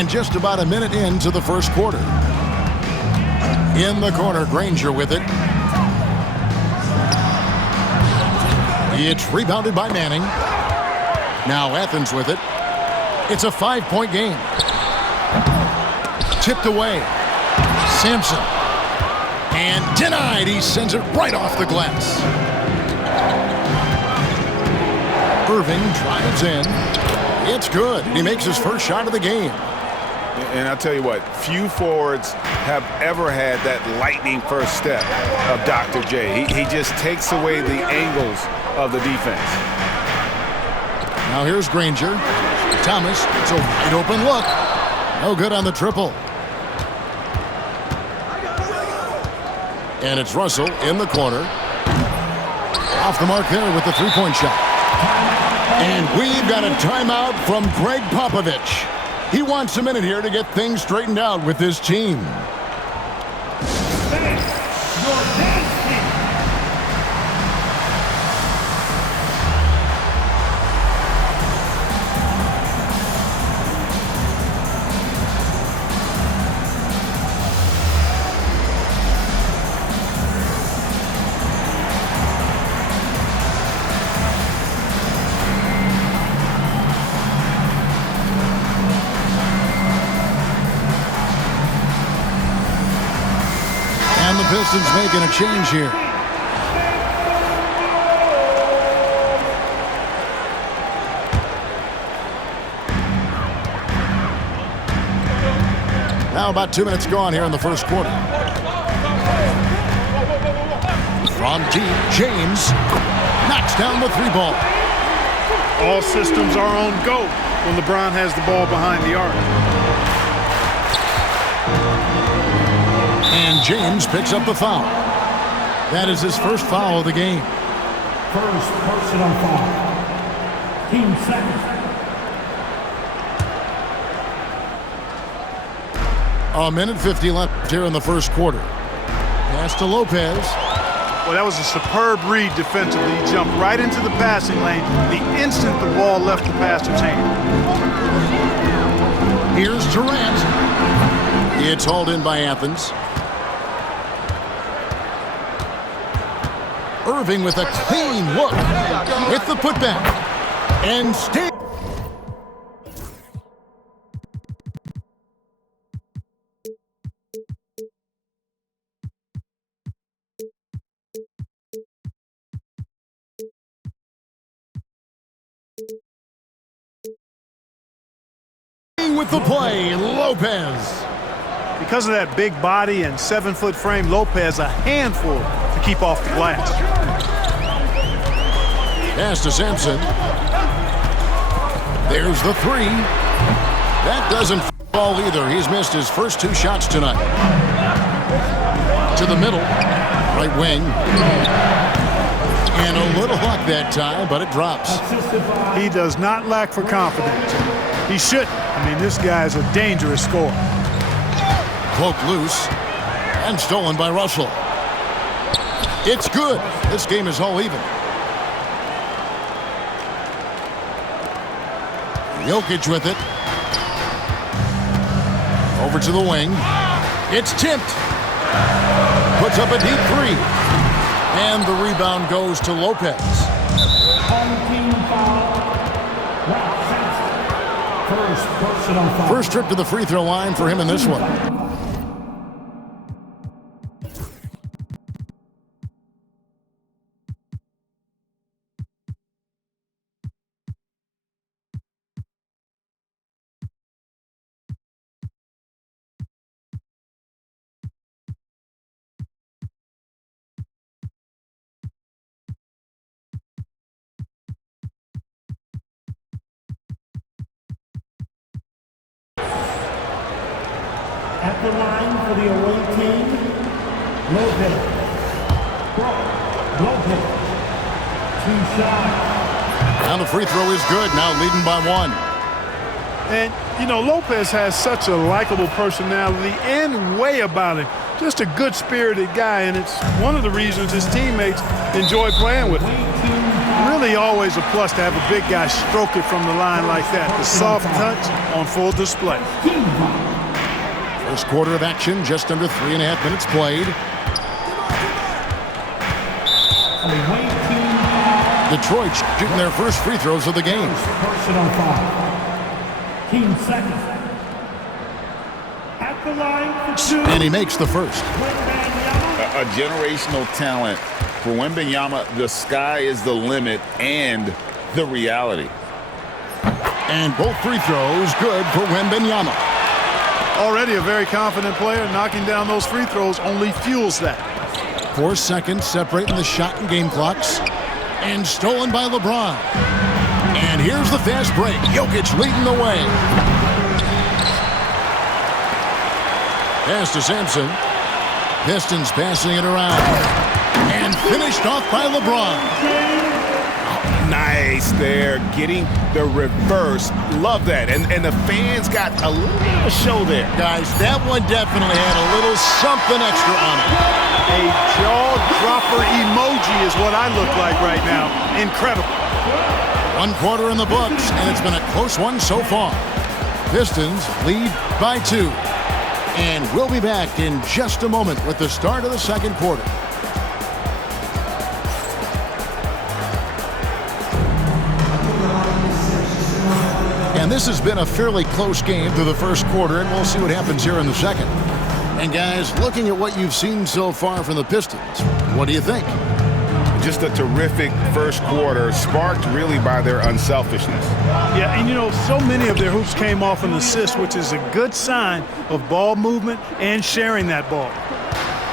And just about a minute into the first quarter. In the corner, Granger with it. It's rebounded by Manning. Now Athens with it. It's a 5-point game. Tipped away. Sampson. And denied. He sends it right off the glass. Irving drives in. It's good. He makes his first shot of the game. And I'll tell you what, few forwards have ever had that lightning first step of Dr. J. He just takes away the angles of the defense. Now here's Granger. Thomas, it's a wide open look. No good on the triple. And it's Russell in the corner. Off the mark there with the three-point shot. And we've got a timeout from Greg Popovich. He wants a minute here to get things straightened out with his team. Pistons making a change here. Now about 2 minutes gone here in the first quarter. From deep, James knocks down the three ball. All systems are on go when LeBron has the ball behind the arc. And James picks up the foul. That is his first foul of the game. First personal foul. Team second. A minute 50 left here in the first quarter. Pass to Lopez. Well, that was a superb read defensively. He jumped right into the passing lane the instant the ball left the passer's hand. Here's Durant. It's hauled in by Athens. Irving with a clean look with the putback and stay. With the play, Lopez. Because of that big body and 7-foot frame, Lopez a handful to keep off the glass. Pass to Sampson. There's the three. That doesn't fall either. He's missed his first two shots tonight. To the middle, right wing. And a little luck that time, but it drops. He does not lack for confidence. He shouldn't. I mean, this guy is a dangerous scorer. Poked loose and stolen by Russell. It's good. This game is all even. Jokic with it. Over to the wing. It's tipped. Puts up a deep three. And the rebound goes to Lopez. First trip to the free throw line for him in this one. At the line for the away team, Lopez. Lopez. 2 shots. Now the free throw is good. Now leading by 1. And, you know, Lopez has such a likable personality and way about him. Just a good-spirited guy, and it's one of the reasons his teammates enjoy playing with him. Really always a plus to have a big guy stroke it from the line like that. The soft touch on full display. First quarter of action, just under 3.5 minutes played. Detroit shooting their first free throws of the game. Personal foul. Team second. At the line for 2. And he makes the first. A generational talent for Wembanyama. The sky is the limit and the reality. And both free throws good for Wembanyama. Already a very confident player. Knocking down those free throws only fuels that. 4 seconds separating the shot and game clocks. And stolen by LeBron. And here's the fast break. Jokic leading the way. Pass to Sampson. Pistons passing it around. And finished off by LeBron. Nice there, getting the reverse. Love that. And the fans got a little bit of a show there. Guys, that one definitely had a little something extra on it. A jaw-dropper emoji is what I look like right now. Incredible. 1 quarter in the books, and it's been a close one so far. Pistons lead by 2. And we'll be back in just a moment with the start of the second quarter. And this has been a fairly close game through the first quarter, and we'll see what happens here in the second. And guys, looking at what you've seen so far from the Pistons, what do you think? Just a terrific first quarter, sparked really by their unselfishness. Yeah, and you know, so many of their hoops came off an assist, which is a good sign of ball movement and sharing that ball.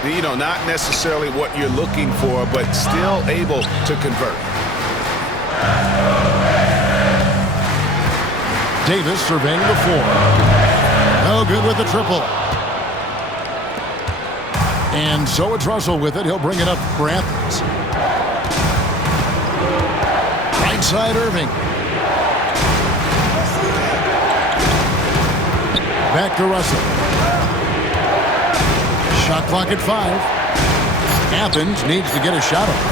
You know, not necessarily what you're looking for, but still able to convert. Davis surveying the floor. No good with the triple. And so it's Russell with it. He'll bring it up for Athens. Right side Irving. Back to Russell. Shot clock at 5. Athens needs to get a shot off.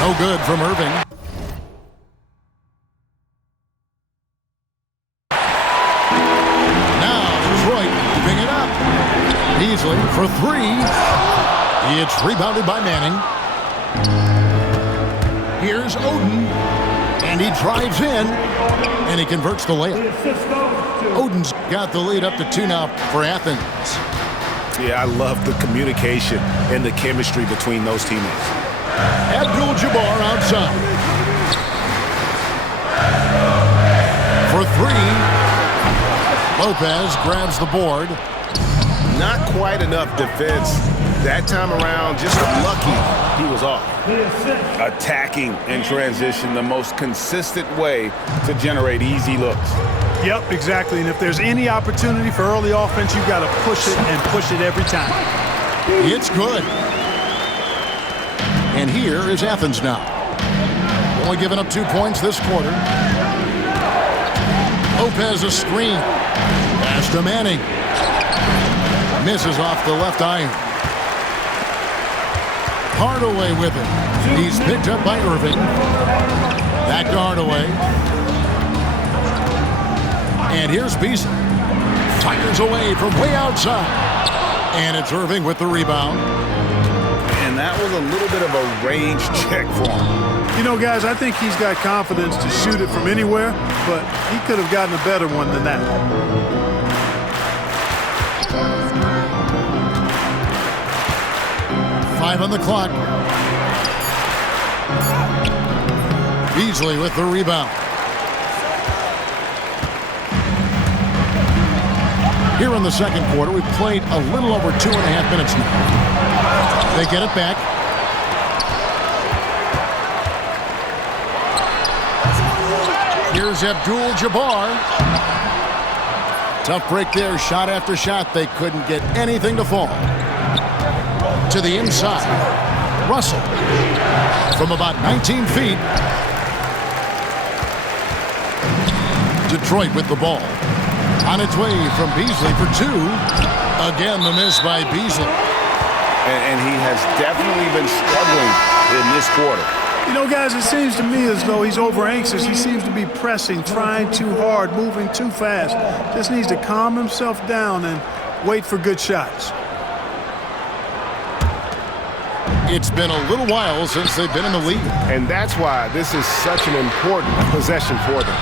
No good from Irving. Beasley for 3. It's rebounded by Manning. Here's Oden. And he drives in. And he converts the layup. Oden's got the lead up to 2 now for Athens. Yeah, I love the communication and the chemistry between those teammates. Abdul-Jabbar outside. For 3. Lopez grabs the board. Not quite enough defense that time around. Just lucky he was off. Attacking in transition, the most consistent way to generate easy looks. Yep, exactly. And if there's any opportunity for early offense, you've got to push it and push it every time. It's good. And here is Athens now. Only giving up 2 points this quarter. Lopez a screen. Pass to Manning. Misses off the left iron. Hardaway with it. He's picked up by Irving. Back to Hardaway. And here's Beasley. Fires away from way outside. And it's Irving with the rebound. And that was a little bit of a range check for him. You know, guys, I think he's got confidence to shoot it from anywhere, but he could have gotten a better one than that. Five on the clock. Beasley with the rebound. Here in the second quarter, we've played a little over 2.5 minutes now. They get it back. Here's Abdul-Jabbar. Tough break there, shot after shot. They couldn't get anything to fall. To the inside. Russell. From about 19 feet. Detroit with the ball. On its way from Beasley for 2. Again, the miss by Beasley. And he has definitely been struggling in this quarter. You know, guys, it seems to me as though he's over-anxious. He seems to be pressing, trying too hard, moving too fast. Just needs to calm himself down and wait for good shots. It's been a little while since they've been in the lead. And that's why this is such an important possession for them.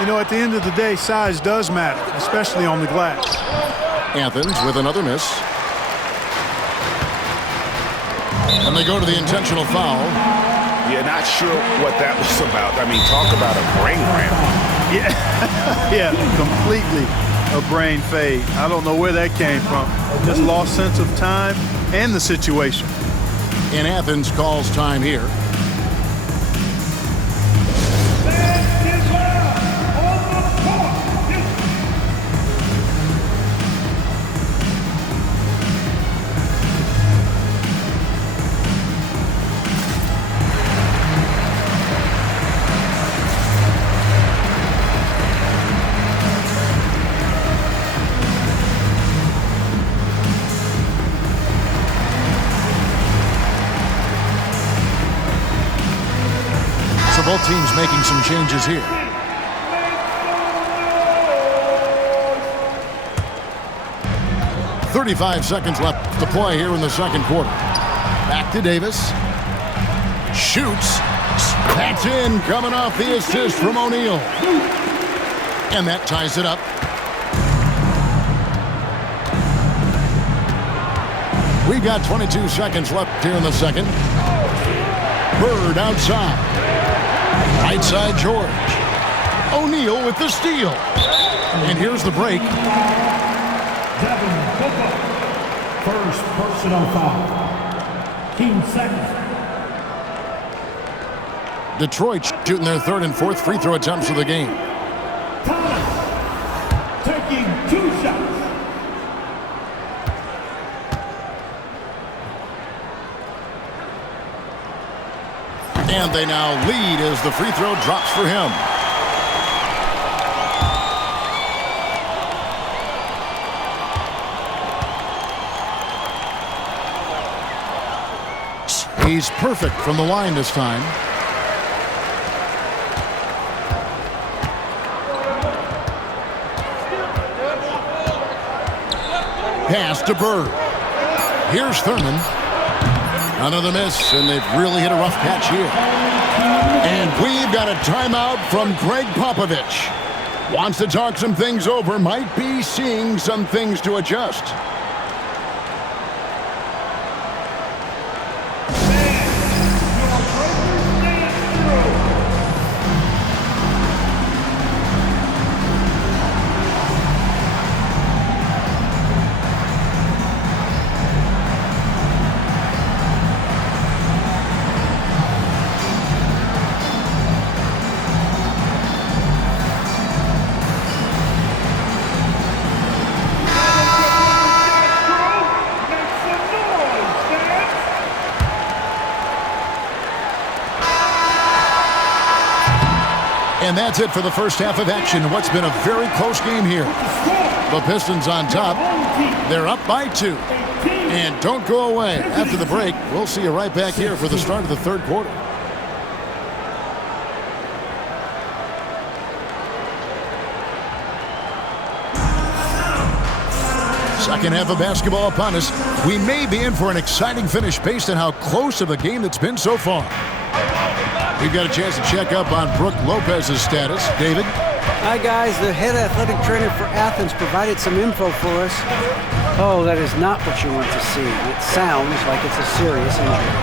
You know, at the end of the day, size does matter, especially on the glass. Athens with another miss. And they go to the intentional foul. Yeah, not sure what that was about. I mean, talk about a brain cramp. Yeah, completely a brain fade. I don't know where that came from. Just lost sense of time and the situation. And Athens calls time here. Both teams making some changes here. "35 seconds left to play here in the second quarter. Back to Davis. Shoots. That's in, coming off the assist from O'Neal. And that ties it up. We've got 22 seconds left here in the second. Bird outside. Right side, George. O'Neal with the steal. And here's the break. Devin Booker. First personal foul. 15 seconds. Detroit shooting their third and fourth free throw attempts of the game. Thomas taking 2 shots. And they now lead as the free throw drops for him. He's perfect from the line this time. Pass to Bird. Here's Thurman. Another miss, and they've really hit a rough patch here. And we've got a timeout from Greg Popovich. Wants to talk some things over, might be seeing some things to adjust. And that's it for the first half of action. What's been a very close game here. The Pistons on top. They're up by 2. And don't go away. After the break, we'll see you right back here for the start of the third quarter. Second half of basketball upon us. We may be in for an exciting finish based on how close of a game it's been so far. We've got a chance to check up on Brook Lopez's status. David? Hi, guys. The head athletic trainer for Athens provided some info for us. Oh, that is not what you want to see. It sounds like it's a serious injury.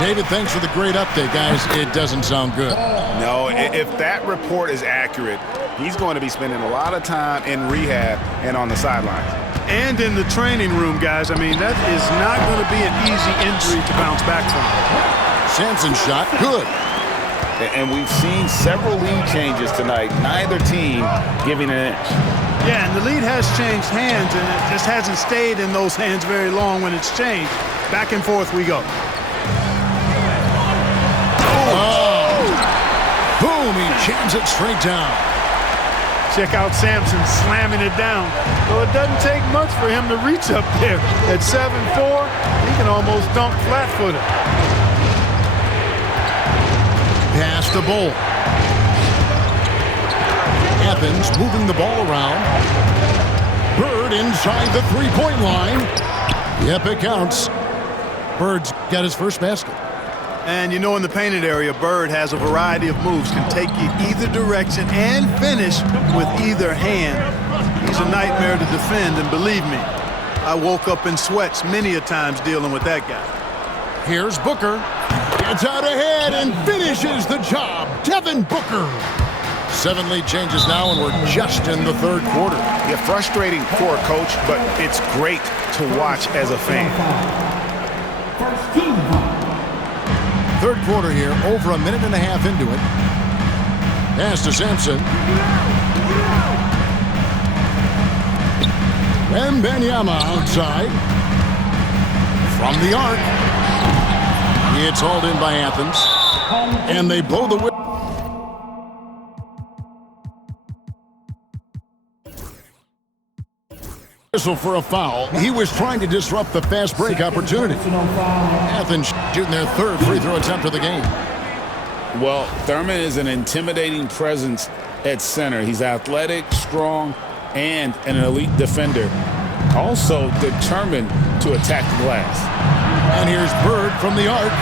David, thanks for the great update, guys. It doesn't sound good. No, if that report is accurate, he's going to be spending a lot of time in rehab and on the sidelines. And in the training room, guys. I mean, that is not going to be an easy injury to bounce back from. Sampson's shot, good. And we've seen several lead changes tonight, neither team giving an inch. Yeah, and the lead has changed hands, and it just hasn't stayed in those hands very long when it's changed. Back and forth we go. Oh! Boom, he jams it straight down. Check out Sampson slamming it down. Well, it doesn't take much for him to reach up there. At 7'4", he can almost dunk flat-footed. to Bull. Athens moving the ball around. Bird inside the three-point line. Yep, it counts. Bird's got his first basket. And you know, in the painted area, Bird has a variety of moves, can take you either direction and finish with either hand. He's a nightmare to defend, and believe me, I woke up in sweats many a times dealing with that guy. Here's Booker. Gets out ahead and finishes the job. Devin Booker. 7 lead changes now, and we're just in the third quarter. Yeah, frustrating poor coach, but it's great to watch as a fan. First team foul. Third quarter here, over a minute and a half into it. Pass to Sampson. Wembanyama outside. From the arc. It's hauled in by Athens. And they blow the whistle. For a foul. He was trying to disrupt the fast break opportunity. Athens shooting their third free throw attempt of the game. Well, Thurman is an intimidating presence at center. He's athletic, strong, and an elite defender. Also determined to attack the glass. And here's Bird from the arc.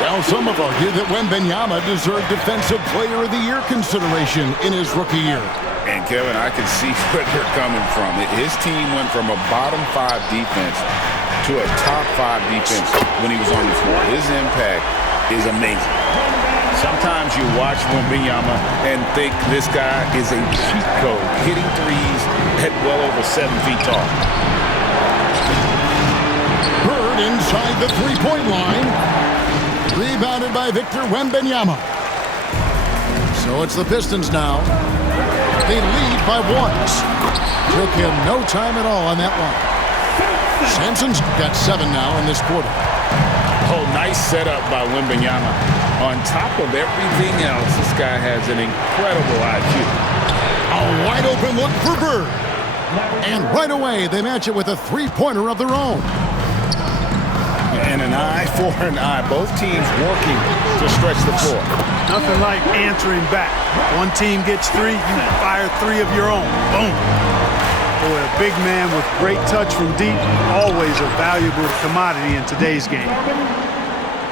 Well, some have argued that Wembanyama deserved Defensive Player of the Year consideration in his rookie year. And, Kevin, I can see where they're coming from. His team went from a bottom 5 defense to a top 5 defense when he was on the floor. His impact is amazing. Sometimes you watch Wembanyama and think this guy is a cheat code, hitting threes at well over 7 feet tall. Bird inside the three-point line. Rebounded by Victor Wembanyama. So it's the Pistons now. They lead by 1. Took him no time at all on that one. Sampson's got 7 now in this quarter. Oh, nice setup by Wembanyama. On top of everything else, this guy has an incredible IQ. A wide open look for Bird. And right away, they match it with a three-pointer of their own. And an eye for an eye. Both teams working to stretch the floor. Nothing like answering back. One team gets 3, you fire 3 of your own. Boom. Boy, a big man with great touch from deep, always a valuable commodity in today's game.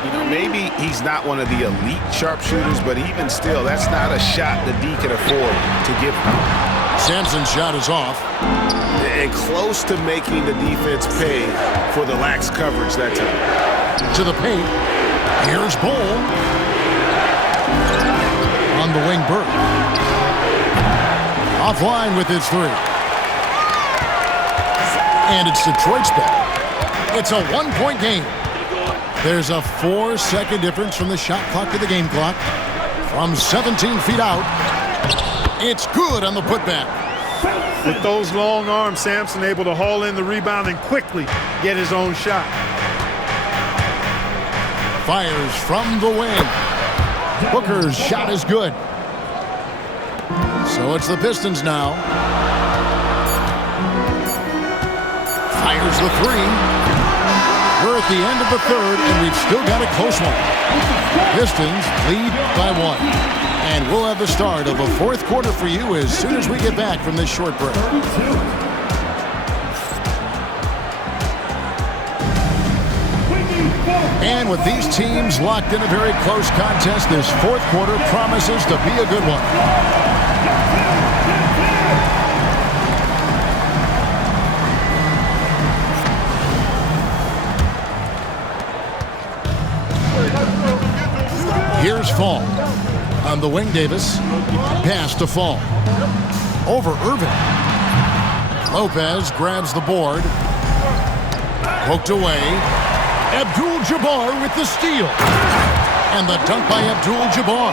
You know, maybe he's not one of the elite sharpshooters, but even still, that's not a shot the D can afford to give him. Sampson's shot is off. And close to making the defense pay for the lax coverage that time. To the paint. Here's Bull. On the wing, Bird. Offline with his 3. And it's Detroit's ball. It's a 1-point game. There's a 4-second difference from the shot clock to the game clock. From 17 feet out. It's good on the putback. With those long arms, Sampson able to haul in the rebound and quickly get his own shot. Fires from the wing. Booker's shot is good. So it's the Pistons now. Fires the 3. We're at the end of the third, and we've still got a close one. Pistons lead by 1. And we'll have the start of a fourth quarter for you as soon as we get back from this short break. And with these teams locked in a very close contest, this fourth quarter promises to be a good one. Here's Fall. On the wing, Davis. Pass to Fall. Over Irving. Lopez grabs the board. Poked away. Abdul-Jabbar with the steal. And the dunk by Abdul-Jabbar.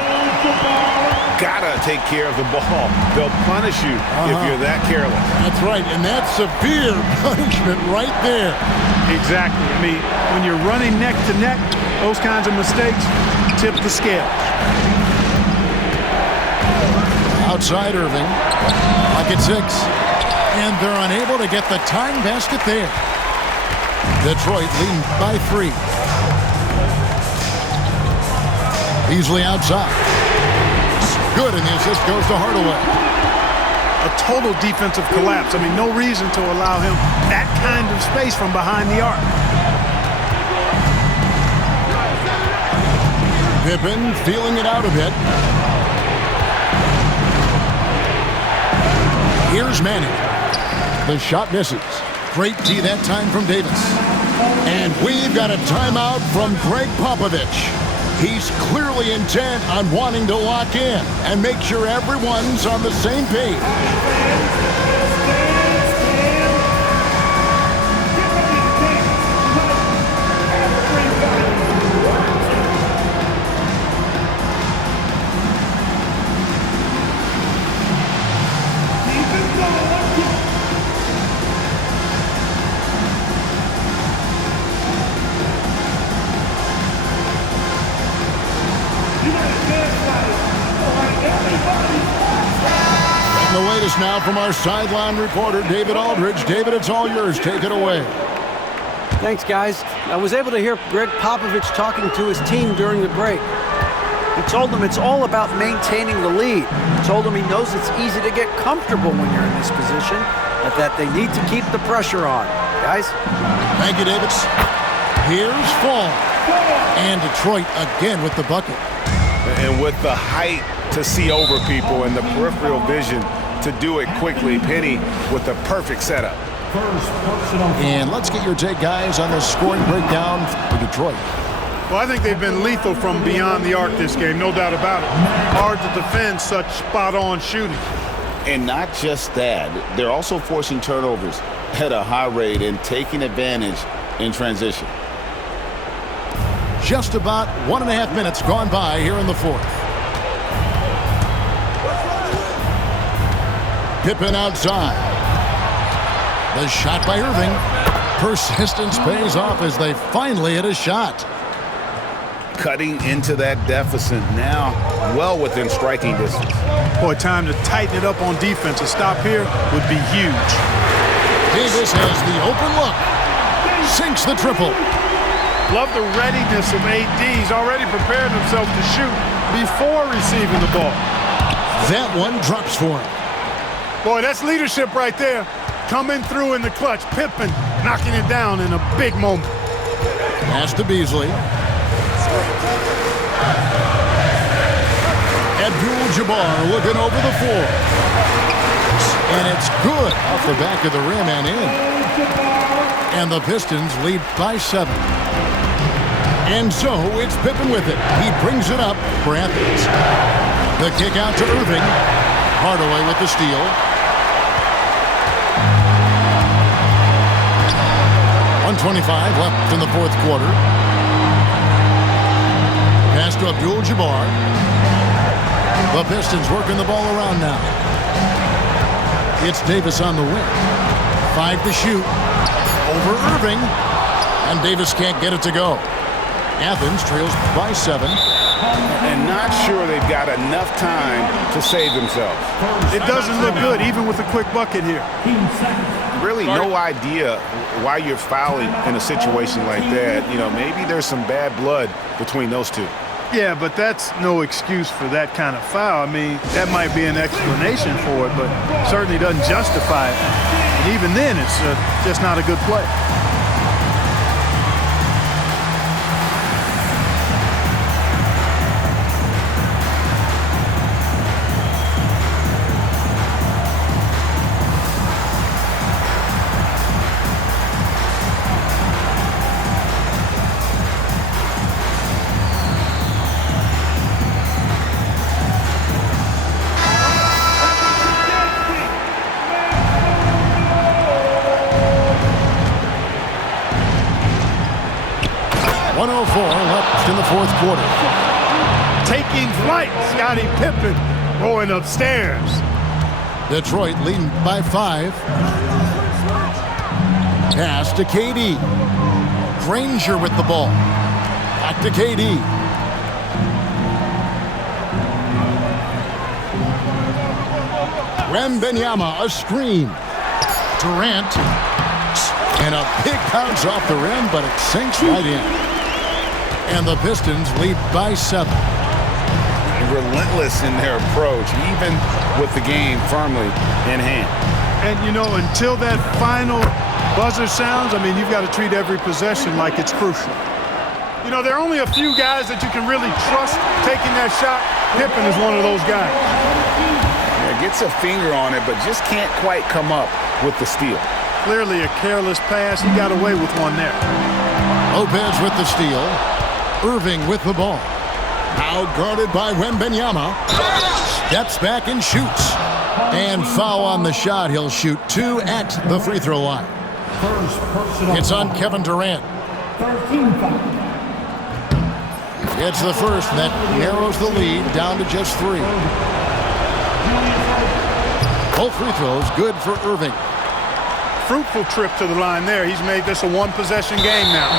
Gotta take care of the ball. They'll punish you if you're that careless. That's right, and that's severe punishment right there. Exactly. I mean, when you're running neck to neck, those kinds of mistakes tip the scale. Outside Irving. Pocket 6. And they're unable to get the tying basket there. Detroit leading by 3. Beasley outside. Good, and the assist goes to Hardaway. A total defensive collapse. I mean, no reason to allow him that kind of space from behind the arc. Pippen feeling it out a bit. Here's Manning. The shot misses. Great D that time from Davis. And we've got a timeout from Greg Popovich. He's clearly intent on wanting to lock in and make sure everyone's on the same page. The latest now from our sideline reporter, David Aldridge. David, it's all yours. Take it away. Thanks, guys. I was able to hear Greg Popovich talking to his team during the break. He told them it's all about maintaining the lead. He told them he knows it's easy to get comfortable when you're in this position, but that they need to keep the pressure on. Guys? Thank you, David. Here's Fall. And Detroit again with the bucket. And with the height to see over people and the peripheral vision to do it quickly, Penny with the perfect setup. And let's get your take, guys, on the scoring breakdown for Detroit. Well, I think they've been lethal from beyond the arc this game, no doubt about it. Hard to defend such spot-on shooting. And not just that, they're also forcing turnovers at a high rate and taking advantage in transition. Just about 1.5 minutes gone by here in the fourth. Pippen outside. The shot by Irving. Persistence pays off as they finally hit a shot. Cutting into that deficit now, well within striking distance. Boy, time to tighten it up on defense. A stop here would be huge. Davis has the open look. Sinks the triple. Love the readiness of AD. He's already prepared himself to shoot before receiving the ball. That one drops for him. Boy, that's leadership right there. Coming through in the clutch. Pippen knocking it down in a big moment. Pass to Beasley. Abdul-Jabbar looking over the floor. And it's good off the back of the rim and in. And the Pistons lead by 7. And so it's Pippen with it. He brings it up for Athens. The kick out to Irving. Hardaway with the steal. .125 left in the fourth quarter. Pass to Abdul-Jabbar. The Pistons working the ball around now. It's Davis on the wing. 5 to shoot. Over Irving. And Davis can't get it to go. Athens trails by 7. And not sure they've got enough time to save themselves. It doesn't look good, even with a quick bucket here. Really no idea why you're fouling in a situation like that. You know, maybe there's some bad blood between those two. Yeah, but that's no excuse for that kind of foul. I mean, that might be an explanation for it, but certainly doesn't justify it. And even then, it's just not a good play. Left in the fourth quarter. Taking flight, Scottie Pippen going upstairs. Detroit leading by 5. Pass to KD. Granger with the ball. Back to KD. Wembanyama, a screen. Durant. And a big bounce off the rim, but it sinks right in. And the Pistons lead by 7. relentless in their approach, even with the game firmly in hand. And, you know, until that final buzzer sounds, I mean, you've got to treat every possession like it's crucial. You know, there are only a few guys that you can really trust taking that shot. Pippen is one of those guys. Yeah, gets a finger on it, but just can't quite come up with the steal. Clearly a careless pass. He got away with one there. Lopez with the steal. Irving with the ball. Now guarded by Wembanyama. Steps back and shoots. And foul on the shot. He'll shoot 2 at the free throw line. It's on Kevin Durant. 13 foul. It's the first, and that narrows the lead down to just 3. Both free throws good for Irving. Fruitful trip to the line there. He's made this a one-possession game now.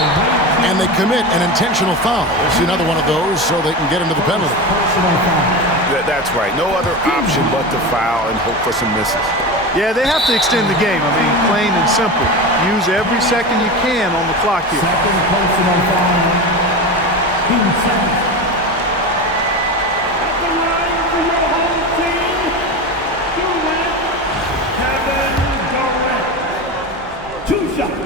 And they commit an intentional foul. We'll see another one of those so they can get into the penalty. That's right. No other option but to foul and hope for some misses. Yeah, they have to extend the game. I mean, plain and simple. Use every second you can on the clock here. Second personal foul. Team second. At the line for your home team, Durant, Kevin Durant. 2 shots.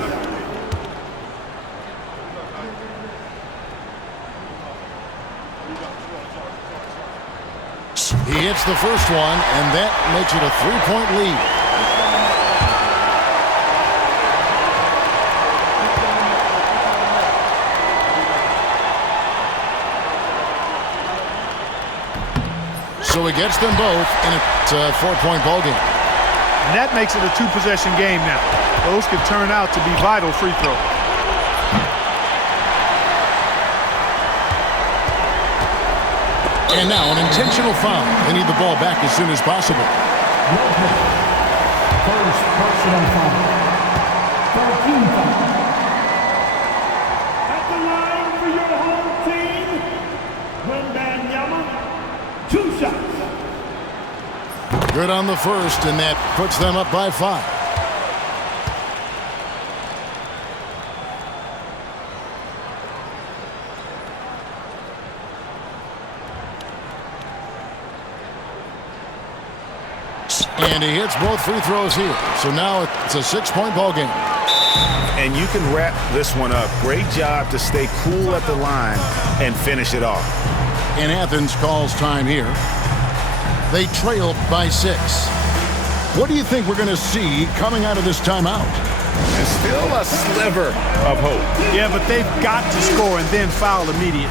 He hits the first one, and that makes it a 3-point lead. So he gets them both, and it's a 4-point ball game. And that makes it a 2-possession game now. Those could turn out to be vital free throws. And now an intentional foul. They need the ball back as soon as possible. First personal foul. 13 foul. At the line for your home team, Wembanyama. 2 shots. Good on the first, and that puts them up by 5. And he hits both free throws here. So now it's a 6-point ball game. And you can wrap this one up. Great job to stay cool at the line and finish it off. And Athens calls time here. They trail by 6. What do you think we're going to see coming out of this timeout? There's still a sliver of hope. Yeah, but they've got to score and then foul immediately.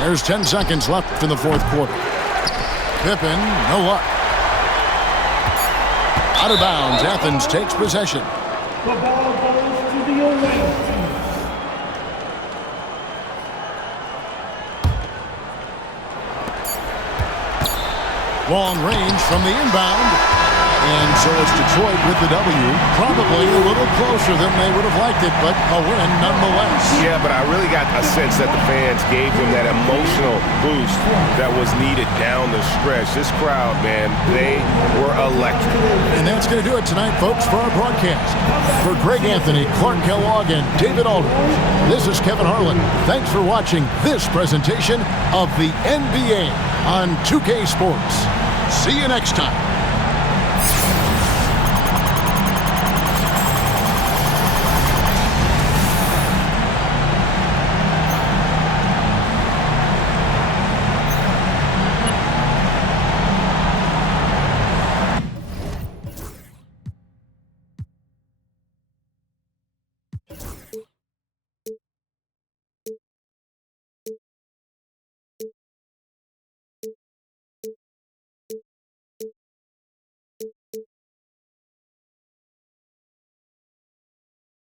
There's 10 seconds left in the 4th quarter. Pippen, no luck. Out of bounds, Athens takes possession. The ball goes to the away team. Long range from the inbound. And so it's Detroit with the W. Probably a little closer than they would have liked it, but a win nonetheless. Yeah, but I really got a sense that the fans gave them that emotional boost that was needed down the stretch. This crowd, man, they were electric. And that's going to do it tonight, folks, for our broadcast. For Greg Anthony, Clark Kellogg, and David Aldridge, this is Kevin Harlan. Thanks for watching this presentation of the NBA on 2K Sports. See you next time.